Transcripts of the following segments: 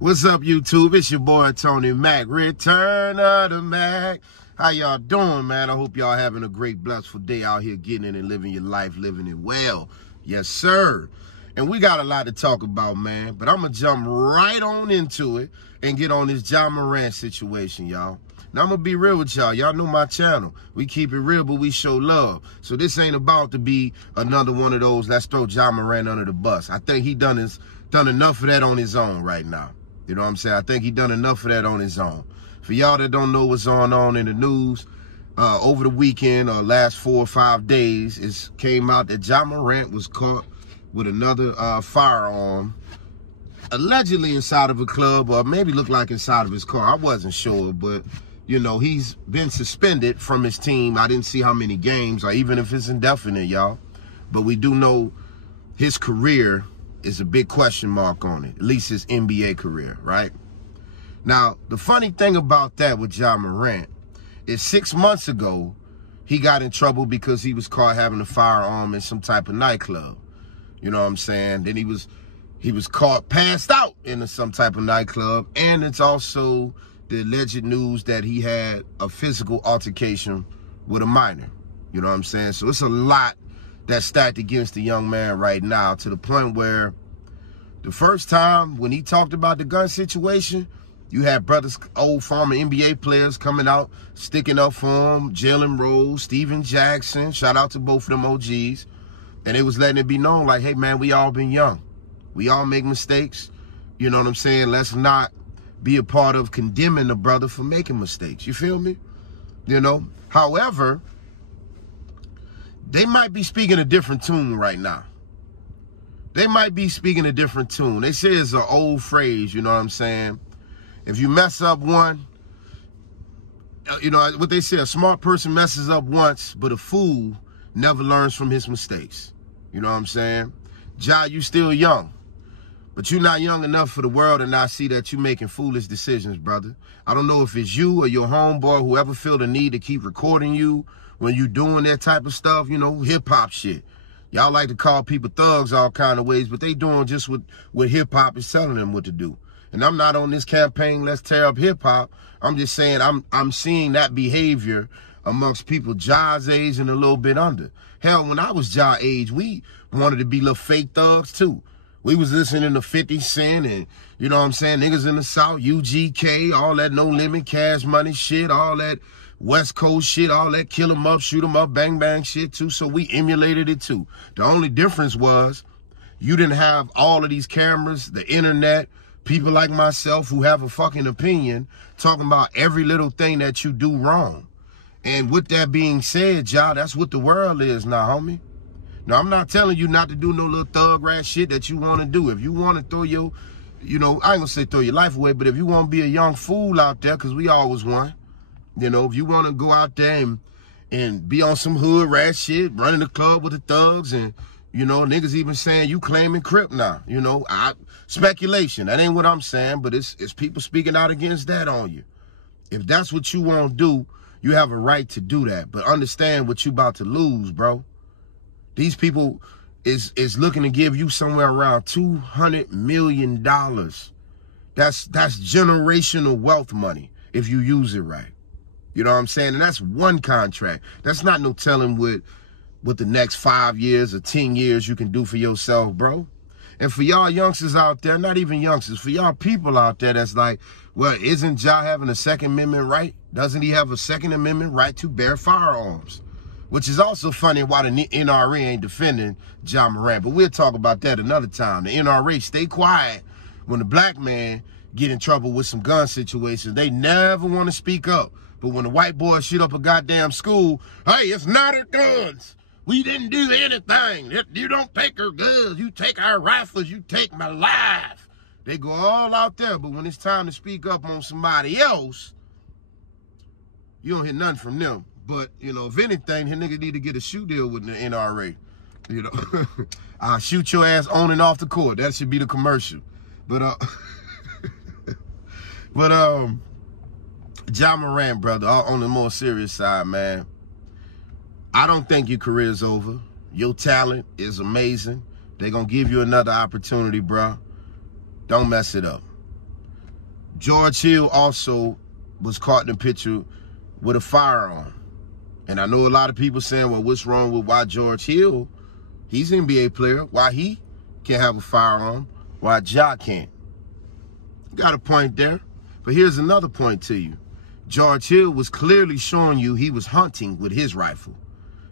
What's up, YouTube? It's your boy, Tony Mac. Return of the Mac. How y'all doing, man? I hope y'all having a great, blissful day out here getting it and living your life, living it well. Yes, sir. And we got a lot to talk about, man. But I'm going to jump right on into it and get on this Ja Morant situation, y'all. Now, I'm going to be real with y'all. Y'all know my channel. We keep it real, but we show love. So this ain't about to be another one of those, let's throw Ja Morant under the bus. I think he done enough of that on his own right now. You know what I'm saying? I think he done enough of that on his own. For y'all that don't know what's going on in the news, over the weekend or last 4 or 5 days, it came out that Ja Morant was caught with another firearm, allegedly inside of a club, or maybe looked like inside of his car. I wasn't sure, but, you know, he's been suspended from his team. I didn't see how many games, or even if it's indefinite, y'all. But we do know his career is a big question mark on it, at least his NBA career, right? Now, the funny thing about that with Ja Morant is 6 months ago, he got in trouble because he was caught having a firearm in some type of nightclub. You know what I'm saying? Then he was caught passed out in some type of nightclub, and it's also the alleged news that he had a physical altercation with a minor. You know what I'm saying? So it's a lot that's stacked against the young man right now, to the point where the first time when he talked about the gun situation, you had brothers, old former NBA players coming out, sticking up for him, Jalen Rose, Steven Jackson, shout out to both of them OGs, and it was letting it be known like, hey man, we all been young. We all make mistakes. You know what I'm saying? Let's not be a part of condemning the brother for making mistakes. You feel me? You know? However, they might be speaking a different tune right now. They might be speaking a different tune. They say it's an old phrase, you know what I'm saying? If you mess up one, you know what they say, a smart person messes up once, but a fool never learns from his mistakes. You know what I'm saying? Ja, you still young, but you're not young enough for the world to not see that you're making foolish decisions, brother. I don't know if it's you or your homeboy, whoever feel the need to keep recording you when you doing that type of stuff, you know, hip-hop shit. Y'all like to call people thugs all kind of ways, but they doing just what hip-hop is telling them what to do. And I'm not on this campaign, let's tear up hip-hop. I'm just saying I'm seeing that behavior amongst people Ja's age and a little bit under. Hell, when I was Ja age, we wanted to be little fake thugs too. We was listening to 50 Cent and, you know what I'm saying, niggas in the South, UGK, all that No Limit, Cash Money shit, all that West Coast shit, all that kill 'em up, shoot 'em up, bang bang shit too, so we emulated it too. The only difference was you didn't have all of these cameras, the internet, people like myself who have a fucking opinion talking about every little thing that you do wrong. And with that being said, y'all, that's what the world is now, homie. Now, I'm not telling you not to do no little thug rat shit that you want to do. If you want to throw your, you know, I ain't gonna say throw your life away, but if you want to be a young fool out there, because we always want, you know, if you want to go out there and be on some hood rat shit, running the club with the thugs, and, you know, niggas even saying you claiming Crip now, you know, speculation. That ain't what I'm saying, but it's people speaking out against that on you. If that's what you want to do, you have a right to do that. But understand what you about to lose, bro. These people is looking to give you somewhere around $200 million. That's generational wealth money if you use it right. You know what I'm saying? And that's one contract. That's not no telling what the next 5 years or 10 years you can do for yourself, bro. And for y'all youngsters out there, not even youngsters, for y'all people out there that's like, well, isn't Ja having a Second Amendment right? Doesn't he have a Second Amendment right to bear firearms? Which is also funny why the NRA ain't defending Ja Morant. But we'll talk about that another time. The NRA stay quiet when the black man get in trouble with some gun situations. They never want to speak up. But when the white boys shoot up a goddamn school, hey, it's not our guns. We didn't do anything. You don't take our guns. You take our rifles. You take my life. They go all out there. But when it's time to speak up on somebody else, you don't hear nothing from them. But, you know, if anything, his nigga need to get a shoe deal with the NRA. You know, I'll shoot your ass on and off the court. That should be the commercial. But, Ja Morant, brother, on the more serious side, man, I don't think your career's over. Your talent is amazing. They're going to give you another opportunity, bro. Don't mess it up. George Hill also was caught in the picture with a firearm. And I know a lot of people saying, well, what's wrong with why George Hill, he's an NBA player, why he can't have a firearm, why Ja can't? Got a point there. But here's another point to you. George Hill was clearly showing you he was hunting with his rifle.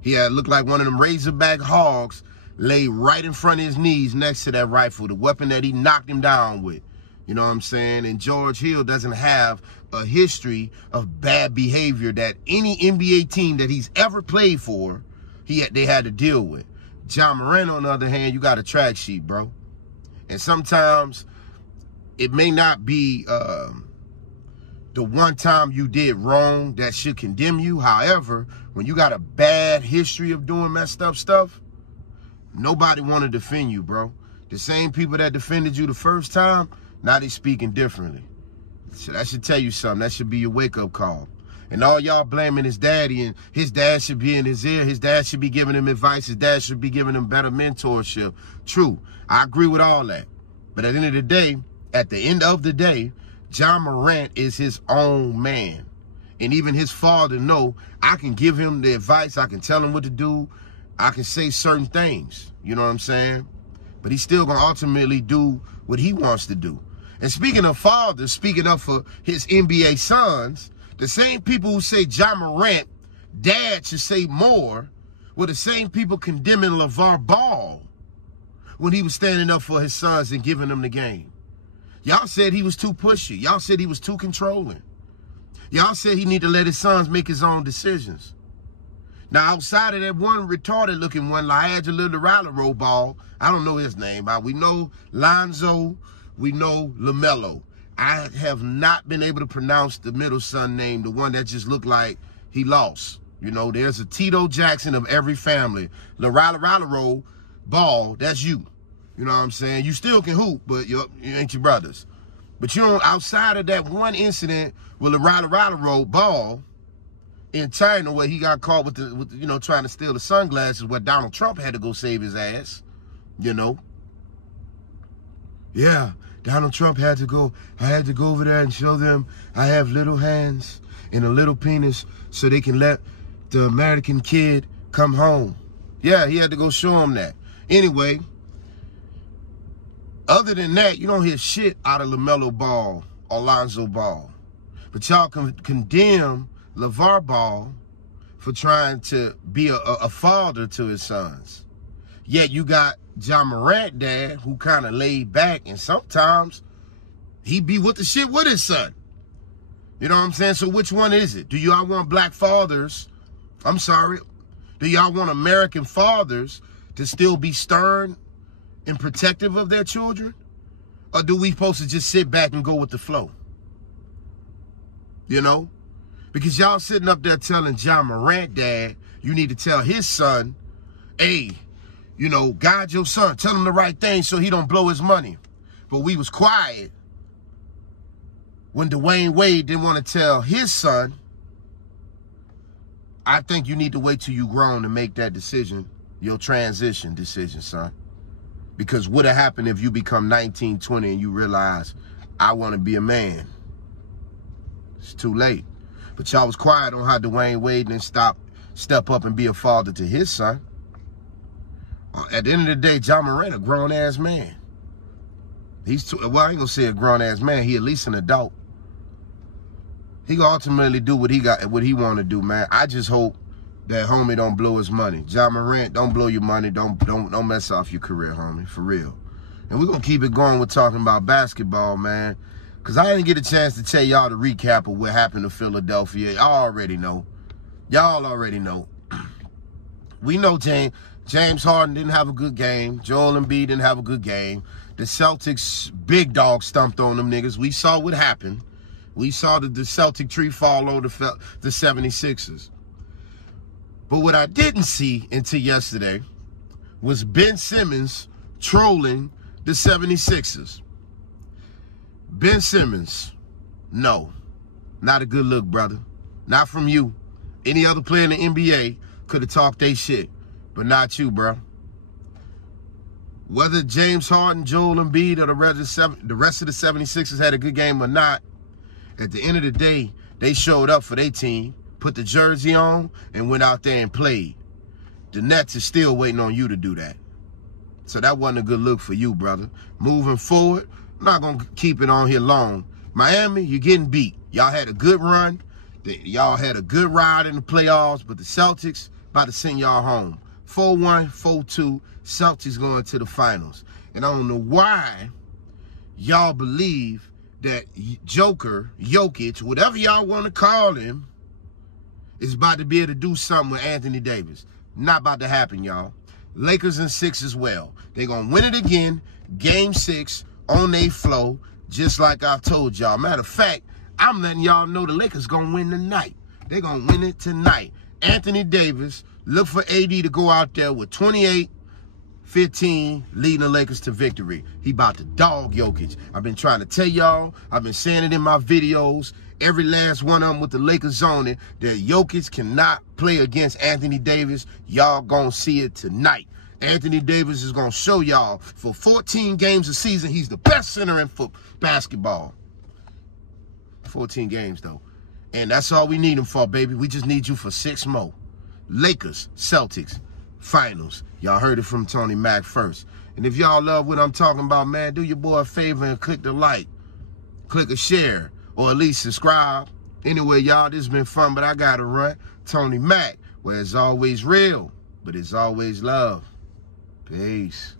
He had looked like one of them Razorback hogs laid right in front of his knees next to that rifle, the weapon that he knocked him down with. You know what I'm saying? And George Hill doesn't have a history of bad behavior that any NBA team that he's ever played for, they had to deal with. Ja Morant, on the other hand, you got a track sheet, bro. And sometimes it may not be the one time you did wrong that should condemn you. However, when you got a bad history of doing messed up stuff, nobody want to defend you, bro. The same people that defended you the first time, now they speaking differently. So that should tell you something. That should be your wake-up call. And all y'all blaming his daddy, and his dad should be in his ear. His dad should be giving him advice. His dad should be giving him better mentorship. True, I agree with all that. But at the end of the day, Ja Morant is his own man. And even his father know, I can give him the advice. I can tell him what to do. I can say certain things. You know what I'm saying? But he's still going to ultimately do what he wants to do. And speaking of fathers, speaking up for his NBA sons, the same people who say Ja Morant, dad should say more, were the same people condemning LeVar Ball when he was standing up for his sons and giving them the game. Y'all said he was too pushy. Y'all said he was too controlling. Y'all said he need to let his sons make his own decisions. Now, outside of that one retarded-looking one, L'Angelo Laralaro Ball, I don't know his name. We know Lonzo, we know LaMelo. I have not been able to pronounce the middle son name, the one that just looked like he lost. You know, there's a Tito Jackson of every family. Laralaro Ball, that's you. You know what I'm saying? You still can hoop, but you ain't your brothers. But you don't, outside of that one incident with Laralaro Ball in China where he got caught with the trying to steal the sunglasses where Donald Trump had to go save his ass, you know. Yeah, Donald Trump had to go. I had to go over there and show them I have little hands and a little penis so they can let the American kid come home. Yeah, he had to go show him that. Anyway, other than that, you don't hear shit out of LaMelo Ball or Lonzo Ball. But y'all condemn LeVar Ball for trying to be a father to his sons. Yet you got Ja Morant dad who kind of laid back, and sometimes he be with the shit with his son. You know what I'm saying? So which one is it? Do y'all want black fathers? I'm sorry. Do y'all want American fathers to still be stern and protective of their children? Or do we supposed to just sit back and go with the flow? You know? Because y'all sitting up there telling Ja Morant dad, you need to tell his son, hey, you know, guide your son. Tell him the right thing so he don't blow his money. But we was quiet when Dwayne Wade didn't want to tell his son, I think you need to wait till you grown to make that decision, your transition decision, son. Because what would happen if you become 19, 20 and you realize, I want to be a man? It's too late. But y'all was quiet on how Dwayne Wade didn't step up and be a father to his son. At the end of the day, Ja Morant, a grown-ass man. He's too, well, I ain't gonna say a grown-ass man. He at least an adult. He gonna ultimately do what he want to do, man. I just hope that homie don't blow his money. Ja Morant, don't blow your money. Don't mess off your career, homie, for real. And we're gonna keep it going with talking about basketball, man. Because I didn't get a chance to tell y'all the recap of what happened to Philadelphia. Y'all already know. Y'all already know. We know James Harden didn't have a good game. Joel Embiid didn't have a good game. The Celtics, big dog stumped on them niggas. We saw what happened. We saw the Celtic tree fall over the 76ers. But what I didn't see until yesterday was Ben Simmons trolling the 76ers. Ben Simmons, no, not a good look, brother. Not from you. Any other player in the NBA could have talked they shit, but not you, bro. Whether James Harden, Joel Embiid, or the rest of the 76ers had a good game or not, At the end of the day, they showed up for their team, put the jersey on, and went out there and played. The Nets is still waiting on you to do that. So that wasn't a good look for you, brother. Moving forward, I'm not going to keep it on here long. Miami, you're getting beat. Y'all had a good run. Y'all had a good ride in the playoffs, but the Celtics about to send y'all home. 4-1, 4-2, Celtics going to the finals. And I don't know why y'all believe that Jokic, whatever y'all want to call him, is about to be able to do something with Anthony Davis. Not about to happen, y'all. Lakers in 6 as well. They're going to win it again, Game 6, on their flow, just like I told y'all. Matter of fact, I'm letting y'all know the Lakers going to win tonight. They're going to win it tonight. Anthony Davis, look for AD to go out there with 28, 15, leading the Lakers to victory. He about to dog Jokic. I've been trying to tell y'all, I've been saying it in my videos, every last one of them with the Lakers on it, that Jokic cannot play against Anthony Davis. Y'all gonna see it tonight. Anthony Davis is gonna show y'all for 14 games a season, he's the best center in basketball. 14 games though. And that's all we need him for, baby. We just need you for 6 more. Lakers, Celtics, finals. Y'all heard it from Tony Mack first. And if y'all love what I'm talking about, man, do your boy a favor and click the like, click a share, or at least subscribe. Anyway, y'all, this has been fun, but I gotta run. Tony Mack, where it's always real, but it's always love. Peace.